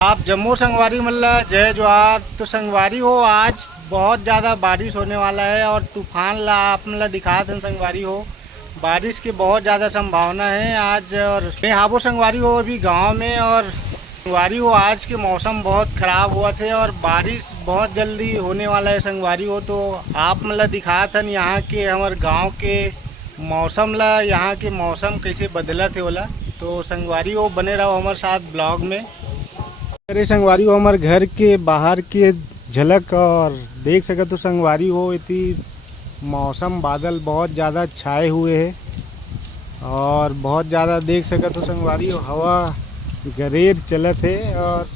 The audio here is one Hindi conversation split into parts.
आप जम्मू संगवारी मल्ला जय जोहार। तो संगवारी हो आज बहुत ज़्यादा बारिश होने वाला है और तूफान ला आप मतलब दिखा थे संगवारी हो बारिश की बहुत ज़्यादा संभावना है आज। और मैं हाबो संगवारी हो अभी गांव में और संगवारी हो आज के मौसम बहुत ख़राब हुआ थे और बारिश बहुत जल्दी होने वाला है संगवारी हो। तो आप मतलब दिखा था यहाँ के हमारे गाँव के मौसम ला यहाँ के मौसम कैसे बदला थे बोला। तो संगवारी हो बने रहो हमारे साथ ब्लॉग में। अरे संगवारी हो हमारे घर के बाहर के झलक और देख सके तो संगवारी हो इतनी मौसम बादल बहुत ज़्यादा छाए हुए हैं और बहुत ज़्यादा देख सके तो संगवारी हो हवा गरेर चलत है और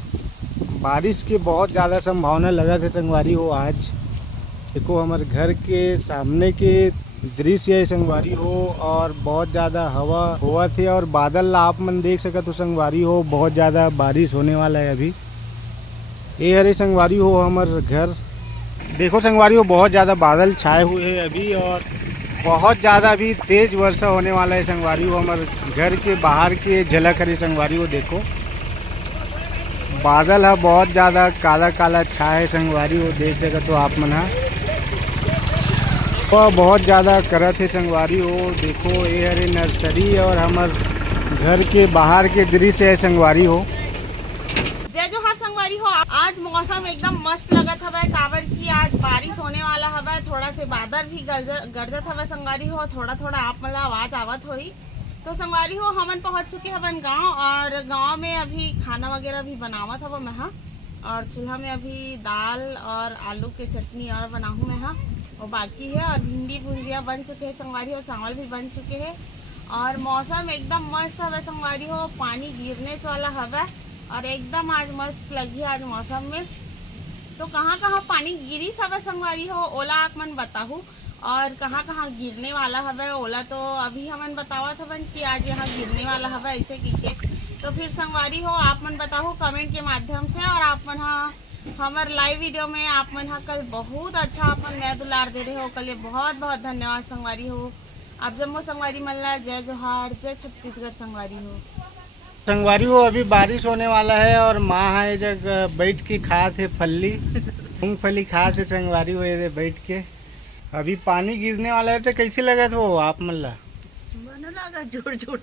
बारिश की बहुत ज़्यादा संभावना लगा थे संगवारी हो। आज देखो हमारे घर के सामने के दृश्य है संगवारी हो और बहुत ज़्यादा हवा हुआ थे और बादल आप मन देख सके तो संगवारी हो बहुत ज़्यादा बारिश होने वाला है अभी। ये हरे संगवारी हो हमारे घर देखो संगवारी हो बहुत ज़्यादा बादल छाए हुए हैं अभी और बहुत ज़्यादा अभी तेज़ वर्षा होने वाला है संगवारी हो। हमारे घर के बाहर के झलक हरे संगवारी हो देखो बादल है बहुत ज़्यादा काला काला छाए संगवारी हो देख सके तो आप मन बहुत ज़्यादा करत है संगवारी हो। देखो ये हरे नर्सरी और हमारे घर के बाहर के दृश्य है संगवारी हो। जय जोहार संगवारी हो। आज मौसम एकदम मस्त लगत हवे काबर की आज बारिश होने वाला हवे। थोड़ा से बादल भी गरजत हवे संगवारी हो। थोड़ा थोड़ा आप मतलब आवाज़ आवत होई। तो संगवारी हो हमन पहुंच चुके हवन गांव और गांव में अभी खाना वगैरह भी बनावत हवा मैं और चूल्हा में अभी दाल और आलू के चटनी और बनाऊँ मैं और बाकी है और भिंडी भुजिया बन चुके हैं संगवारी हो। चावल भी बन चुके हैं और मौसम एकदम मस्त हवे संगवारी हो। पानी गिरने वाला हवे और एकदम आज मस्त लगी आज मौसम में। तो कहाँ कहाँ पानी गिरी हवे संगवारी हो ओला आप मन बताहू और कहाँ कहाँ गिरने वाला हवे ओला तो अभी हमन बतावत हवन कि आज यहाँ गिरने वाला हवे ऐसे की। तो फिर संगवारी हो आप मन बताहू कमेंट के माध्यम से और आप मन हमार लाइव वीडियो में आप मन कल बहुत अच्छा आप मन मैं दुलार दे रहे हो कल बहुत बहुत धन्यवाद संगवारी हो। आप जम्मू संगवारी मल्ला जय जोहार जय छत्तीसगढ़ संगवारी हो। संगवारी हो अभी बारिश होने वाला है और माँ है जग बैठ के खा थे फली मूंगफली खा थे संगवारी हो ये बैठ के। अभी पानी गिरने वाला है तो कैसे लगा था वो आप मल्ला बने लगा जोड़ जोड़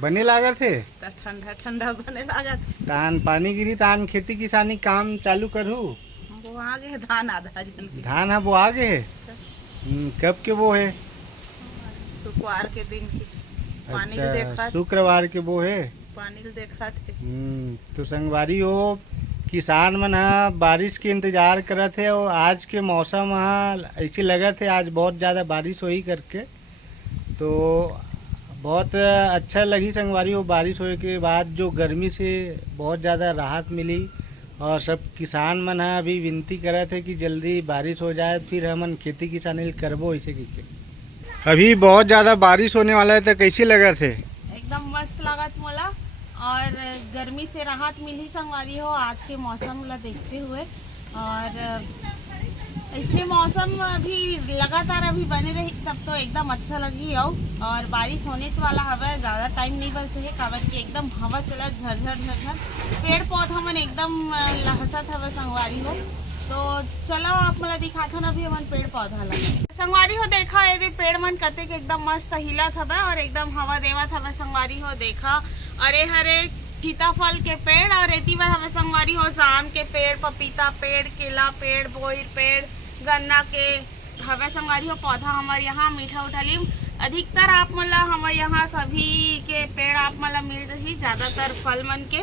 बने लगा थे ठंडा ठंडा बने लगा तान पानी गिरी तान खेती किसानी काम चालू करूँ वो आगे धान आधा जन धान है वो आगे है कब के वो है शुक्रवार के दिन की पानी अच्छा देखा शुक्रवार के वो है पानी देखा थे। तो संगवारी हो किसान मन हा बारिश के इंतजार करत है और आज के मौसम हा ऐसे लगा थे आज बहुत ज़्यादा बारिश हो ही करके। तो बहुत अच्छा लगी संगवारी हो बारिश होने के बाद जो गर्मी से बहुत ज़्यादा राहत मिली और सब किसान मन हा अभी विनती करत है कि जल्दी बारिश हो जाए फिर हमन खेती किसानी करबो ऐसे करके। अभी बहुत ज़्यादा बारिश होने वाला है तो कैसे लगा थे एकदम मस्त लागत मोला और गर्मी से राहत मिली संगवारी हो आज के मौसम ला देखते हुए। और इसलिए मौसम अभी लगातार अभी बने रही तब तो एकदम अच्छा लगी और बारिश होने वाला हवा ज़्यादा टाइम नहीं बन सके काबर की एकदम हवा चला झरझर झरझर पेड़ पौधा मन एकदम लहसत हवा संगवारी हो। तो चलो आप मला दिखाता ना अभी हमन पेड़ पौधा लगा संगवारी हो देखा ये पेड़ मन कते के एकदम मस्त हिलत हवा और एकदम हवा देवत हवा संगवारी हो देखा। अरे हरे सीताफल के पेड़ और रेती पर हमें संगवारी हो जाम के पेड़ पपीता पेड़ केला पेड़ बोईर पेड़ गन्ना के हवे संगवारी हो पौधा हमारे यहाँ मीठा उठा लीम अधिकतर आप मतलब हमारे यहाँ सभी के पेड़ आप मतलब मिल रही ज़्यादातर फल मन के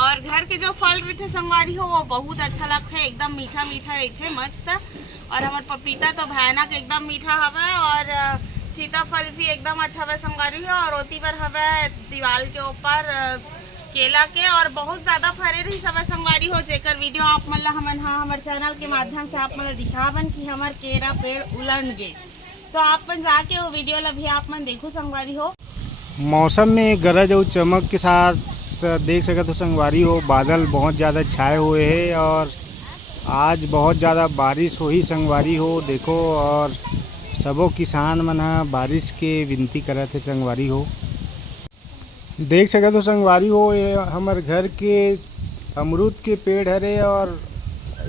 और घर के जो फल रहते संगवारी हो वो बहुत अच्छा लगता है एकदम मीठा मीठा रहते मस्त। और हमारे पपीता तो भयानक एकदम मीठा हवा और सीताफल भी एकदम अच्छा हवा संगवारी हो और रोटी पर हवा दीवार के ऊपर केला के और बहुत ज़्यादा फरे रही सब संगवारी हो जेकर वीडियो आप मतलब हमन हमारे चैनल के माध्यम से आप मतलब दिखावन कि हमारे केरा पेड़ उलट गए। तो आप मन जाके वो वीडियो ला भी आप मन देखो संगवारी हो। मौसम में गरज और चमक के साथ देख सके तो संगवारी हो बादल बहुत ज़्यादा छाए हुए हैं और आज बहुत ज़्यादा बारिश हो ही संगवारी हो देखो। और सबो किसान मन बारिश के विनती करत है संगवारी हो। देख सके तो संगवारी हो, ये हमारे घर के अमरूद के पेड़ हरे और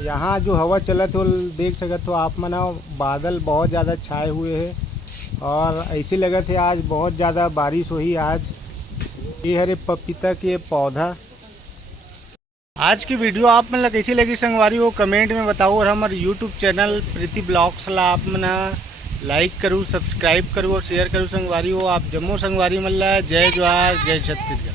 यहाँ जो हवा चलत हो देख सकत हो आप मना, बादल बहुत ज़्यादा छाए हुए हैं और ऐसे लगत है आज बहुत ज़्यादा बारिश हुई आज। ये हरे पपीता के पौधा। आज की वीडियो आप मतलब कैसी लगी संगवारी हो कमेंट में बताओ, और हमारे यूट्यूब चैनल प्रीति ब्लॉग्स ला आप मना लाइक करूँ, सब्सक्राइब करूँ और शेयर करूँ संगवारी हो। आप जम्मू संगवारी मल्ला जय जवाहर जय छत्तीसगढ़।